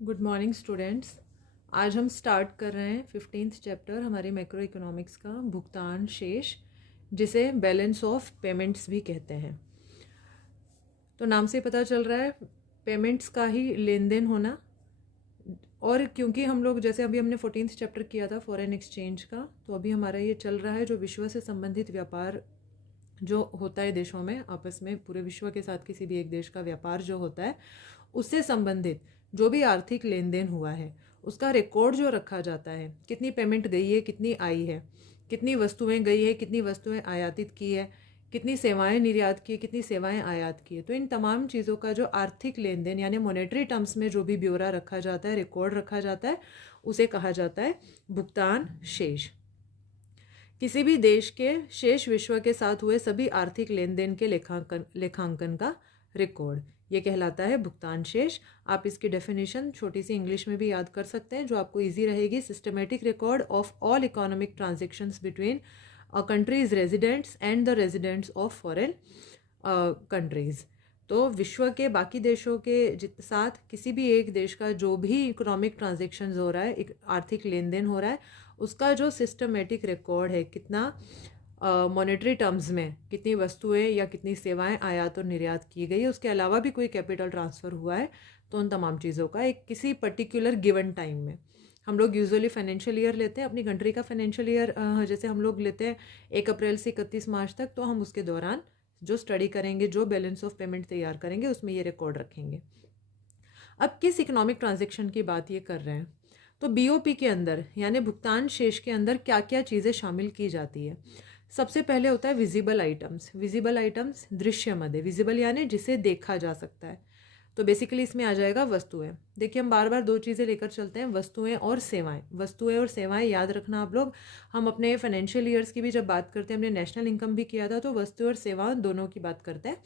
Good morning students. आज हम start कर रहे हैं 15th चैप्टर हमारी मैक्रो इकोनॉमिक्स का, भुगतान शेष, जिसे बैलेंस ऑफ पेमेंट्स भी कहते हैं। तो नाम से पता चल रहा है पेमेंट्स का ही लेन देन होना। और क्योंकि हम लोग जैसे अभी हमने 14th चैप्टर किया था फॉरेन एक्सचेंज का, तो अभी हमारा ये चल रहा है जो विश्व से संबंधित व्यापार जो होता है देशों में आपस में, पूरे विश्व के साथ किसी भी एक देश का व्यापार जो होता है उससे संबंधित जो भी आर्थिक लेन देन हुआ है उसका रिकॉर्ड जो रखा जाता है, कितनी पेमेंट गई है, कितनी आई है, कितनी वस्तुएं गई है, कितनी वस्तुएं आयातित की है, कितनी सेवाएं निर्यात की है, कितनी सेवाएं आयात की है। तो इन तमाम चीज़ों का जो आर्थिक लेन देन यानी मॉनेटरी टर्म्स में जो भी ब्यौरा रखा जाता है, रिकॉर्ड रखा जाता है, उसे कहा जाता है भुगतान शेष। किसी भी देश के शेष विश्व के साथ हुए सभी आर्थिक लेन देन के लेखांकन का रिकॉर्ड, ये कहलाता है भुगतान शेष। आप इसकी डेफिनेशन छोटी सी इंग्लिश में भी याद कर सकते हैं जो आपको इजी रहेगी। Systematic record of all economic transactions between countries residents and the residents of foreign countries. तो विश्व के बाकी देशों के साथ किसी भी एक देश का जो भी इकोनॉमिक ट्रांजेक्शन्स हो रहा है, एक आर्थिक लेन देन हो रहा है, उसका जो सिस्टमेटिक रिकॉर्ड है, कितना मॉनेटरी टर्म्स में कितनी वस्तुएं या कितनी सेवाएं आयात और निर्यात की गई है, उसके अलावा भी कोई कैपिटल ट्रांसफ़र हुआ है, तो उन तमाम चीज़ों का एक किसी पर्टिकुलर गिवन टाइम में, हम लोग यूजुअली फाइनेंशियल ईयर लेते हैं, अपनी कंट्री का फाइनेंशियल ईयर जैसे हम लोग लेते हैं 1 अप्रैल से 31 मार्च तक, तो हम उसके दौरान जो स्टडी करेंगे, जो बैलेंस ऑफ पेमेंट तैयार करेंगे, उसमें ये रिकॉर्ड रखेंगे। अब किस इकोनॉमिक ट्रांजेक्शन की बात ये कर रहे हैं, तो बीओपी के अंदर यानी भुगतान शेष के अंदर क्या क्या चीज़ें शामिल की जाती है। सबसे पहले होता है विजिबल आइटम्स। विजिबल आइटम्स दृश्य मदे, विजिबल यानी जिसे देखा जा सकता है, तो बेसिकली इसमें आ जाएगा वस्तुएं। देखिए हम बार बार दो चीज़ें लेकर चलते हैं, वस्तुएं और सेवाएं। वस्तुएं और सेवाएं याद रखना आप लोग। हम अपने फाइनेंशियल ईयर्स की भी जब बात करते हैं, हमने नेशनल इनकम भी किया था, तो वस्तु और सेवा दोनों की बात करते हैं।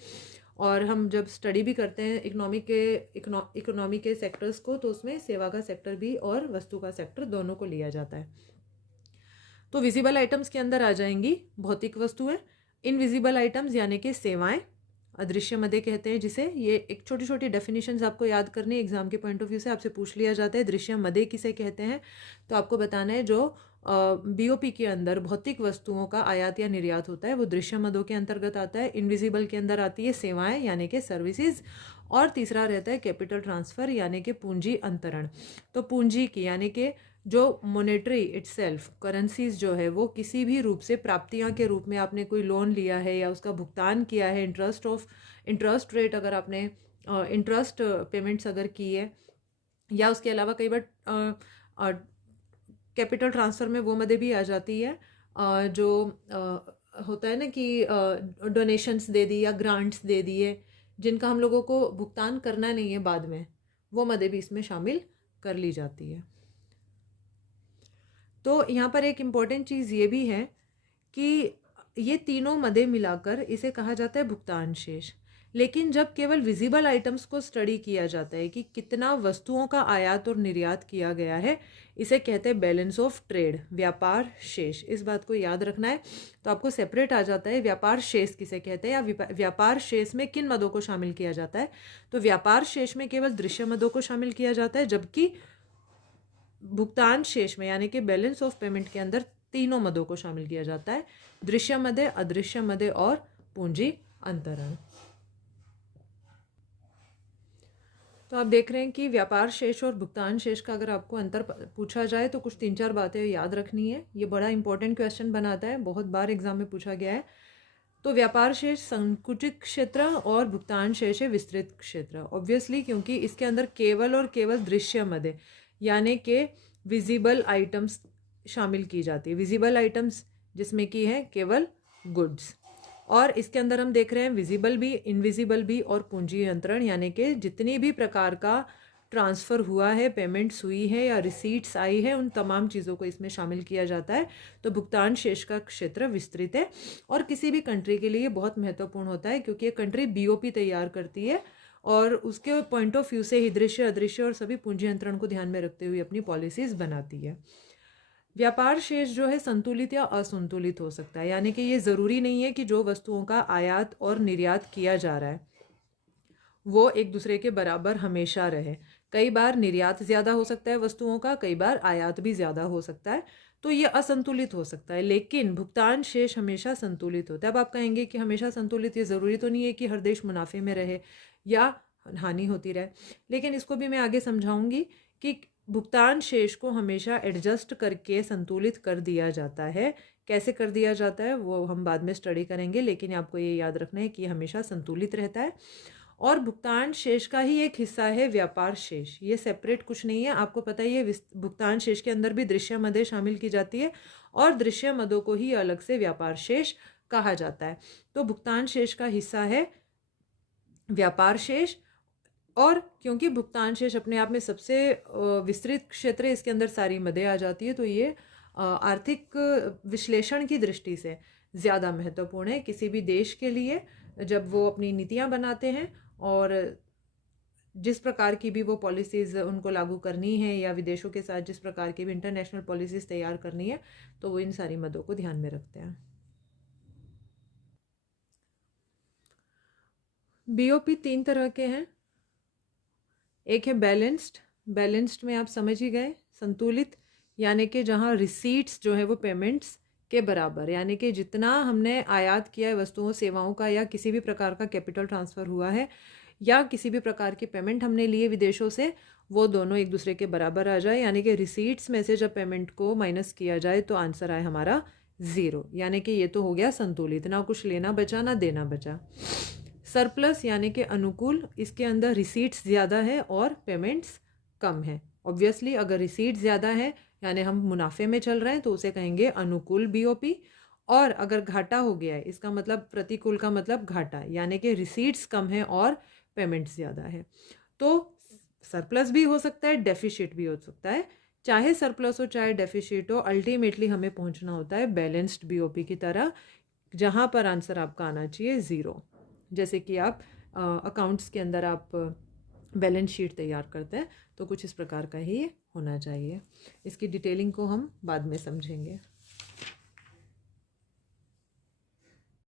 और हम जब स्टडी भी करते हैं इकोनॉमी के सेक्टर्स को, तो उसमें सेवा का सेक्टर भी और वस्तु का सेक्टर दोनों को लिया जाता है। तो विजिबल आइटम्स के अंदर आ जाएंगी भौतिक वस्तुएं, इनविजिबल आइटम्स यानी कि सेवाएं, अदृश्य मदे कहते हैं जिसे। ये एक छोटी छोटी डेफिनेशंस आपको याद करनी है, एग्जाम के पॉइंट ऑफ व्यू से आपसे पूछ लिया जाता है दृश्य मदे किसे कहते हैं, तो आपको बताना है जो बीओपी के अंदर भौतिक वस्तुओं का आयात या निर्यात होता है वो दृश्य मदों के अंतर्गत आता है। इनविजिबल के अंदर आती है सेवाएं यानी कि सर्विसेज, और तीसरा रहता है कैपिटल ट्रांसफ़र यानी कि पूंजी अंतरण। तो पूंजी की यानी कि जो मॉनेटरी इटसेल्फ करेंसीज जो है वो किसी भी रूप से प्राप्तियां के रूप में आपने कोई लोन लिया है या उसका भुगतान किया है, इंटरेस्ट रेट अगर आपने इंटरेस्ट पेमेंट्स अगर की है, या उसके अलावा कई बार कैपिटल ट्रांसफ़र में वो मदे भी आ जाती है जो होता है ना कि डोनेशंस दे दी या ग्रांट्स दे दिए जिनका हम लोगों को भुगतान करना नहीं है बाद में, वो मदे भी इसमें शामिल कर ली जाती है। तो यहाँ पर एक इम्पॉर्टेंट चीज़ ये भी है कि ये तीनों मदे मिलाकर इसे कहा जाता है भुगतान शेष। लेकिन जब केवल विजिबल आइटम्स को स्टडी किया जाता है कि कितना वस्तुओं का आयात और निर्यात किया गया है, इसे कहते हैं बैलेंस ऑफ ट्रेड, व्यापार शेष। इस बात को याद रखना है। तो आपको सेपरेट आ जाता है व्यापार शेष किसे कहते हैं, या व्यापार शेष में किन मदों को शामिल किया जाता है। तो व्यापार शेष में केवल दृश्य मदों को शामिल किया जाता है, जबकि भुगतान शेष में यानी कि बैलेंस ऑफ पेमेंट के अंदर तीनों मदों को शामिल किया जाता है, दृश्य मदे, अदृश्य मदे और पूंजी अंतरण। तो आप देख रहे हैं कि व्यापार शेष और भुगतान शेष का अगर आपको अंतर पूछा जाए तो कुछ 3-4 बातें याद रखनी है। ये बड़ा इंपॉर्टेंट क्वेश्चन बनाता है, बहुत बार एग्जाम में पूछा गया है। तो व्यापार शेष संकुचित क्षेत्र और भुगतान शेष है विस्तृत क्षेत्र, ऑब्वियसली क्योंकि इसके अंदर केवल और केवल दृश्य मदे यानी कि विजिबल आइटम्स शामिल की जाती है। विजिबल आइटम्स जिसमें की है केवल गुड्स, और इसके अंदर हम देख रहे हैं विजिबल भी, इनविजिबल भी और पूंजी अंतरण यानी कि जितनी भी प्रकार का ट्रांसफ़र हुआ है, पेमेंट्स हुई है या रिसीट्स आई है, उन तमाम चीज़ों को इसमें शामिल किया जाता है। तो भुगतान शेष का क्षेत्र विस्तृत है और किसी भी कंट्री के लिए बहुत महत्वपूर्ण होता है क्योंकि ये कंट्री बीओपी तैयार करती है और उसके पॉइंट ऑफ व्यू से ही दृश्य, अदृश्य और सभी पूंजी अंतरण को ध्यान में रखते हुए अपनी पॉलिसीज़ बनाती है। व्यापार शेष जो है संतुलित या असंतुलित हो सकता है, यानी कि ये ज़रूरी नहीं है कि जो वस्तुओं का आयात और निर्यात किया जा रहा है वो एक दूसरे के बराबर हमेशा रहे। कई बार निर्यात ज़्यादा हो सकता है वस्तुओं का, कई बार आयात भी ज़्यादा हो सकता है, तो ये असंतुलित हो सकता है। लेकिन भुगतान शेष हमेशा संतुलित होता है। अब आप कहेंगे कि हमेशा संतुलित, ये ज़रूरी तो नहीं है कि हर देश मुनाफे में रहे या हानि होती रहे, लेकिन इसको भी मैं आगे समझाऊंगी कि भुगतान शेष को हमेशा एडजस्ट करके संतुलित कर दिया जाता है। कैसे कर दिया जाता है वो हम बाद में स्टडी करेंगे, लेकिन आपको ये याद रखना है कि हमेशा संतुलित रहता है। और भुगतान शेष का ही एक हिस्सा है व्यापार शेष, ये सेपरेट कुछ नहीं है। आपको पता ही है भुगतान शेष के अंदर भी दृश्य मदें शामिल की जाती है और दृश्य मदों को ही अलग से व्यापार शेष कहा जाता है। तो भुगतान शेष का हिस्सा है व्यापार शेष, और क्योंकि भुगतान शेष अपने आप में सबसे विस्तृत क्षेत्र है, इसके अंदर सारी मदें आ जाती है, तो ये आर्थिक विश्लेषण की दृष्टि से ज़्यादा महत्वपूर्ण है किसी भी देश के लिए जब वो अपनी नीतियाँ बनाते हैं और जिस प्रकार की भी वो पॉलिसीज़ उनको लागू करनी है या विदेशों के साथ जिस प्रकार की भी इंटरनेशनल पॉलिसीज़ तैयार करनी है, तो वो इन सारी मदों को ध्यान में रखते हैं। बीओपी 3 तरह के हैं। एक है बैलेंस्ड। बैलेंस्ड में आप समझ ही गए, संतुलित, यानी कि जहाँ रिसीट्स जो है वो पेमेंट्स के बराबर, यानी कि जितना हमने आयात किया है वस्तुओं सेवाओं का या किसी भी प्रकार का कैपिटल ट्रांसफ़र हुआ है या किसी भी प्रकार की पेमेंट हमने लिए विदेशों से, वो दोनों एक दूसरे के बराबर आ जाए। यानी कि रिसीट्स में से जब पेमेंट को माइनस किया जाए तो आंसर आए हमारा 0, यानी कि ये तो हो गया संतुलित, ना कुछ लेना बचा ना देना बचा। सरप्लस यानी कि अनुकूल, इसके अंदर रिसीट्स ज़्यादा है और पेमेंट्स कम है। ऑब्वियसली अगर रिसीट्स ज़्यादा है यानी हम मुनाफे में चल रहे हैं तो उसे कहेंगे अनुकूल बीओपी, और अगर घाटा हो गया है इसका मतलब प्रतिकूल का मतलब घाटा, यानी कि रिसीट्स कम है और पेमेंट्स ज़्यादा है। तो सरप्लस भी हो सकता है, डेफिशिट भी हो सकता है। चाहे सरप्लस हो चाहे डेफिशिट हो, अल्टीमेटली हमें पहुंचना होता है बैलेंस्ड बीओपी की तरह, जहां पर आंसर आपका आना चाहिए 0। जैसे कि आप अकाउंट्स के अंदर आप बैलेंस शीट तैयार करते हैं तो कुछ इस प्रकार का ही होना चाहिए। इसकी डिटेलिंग को हम बाद में समझेंगे।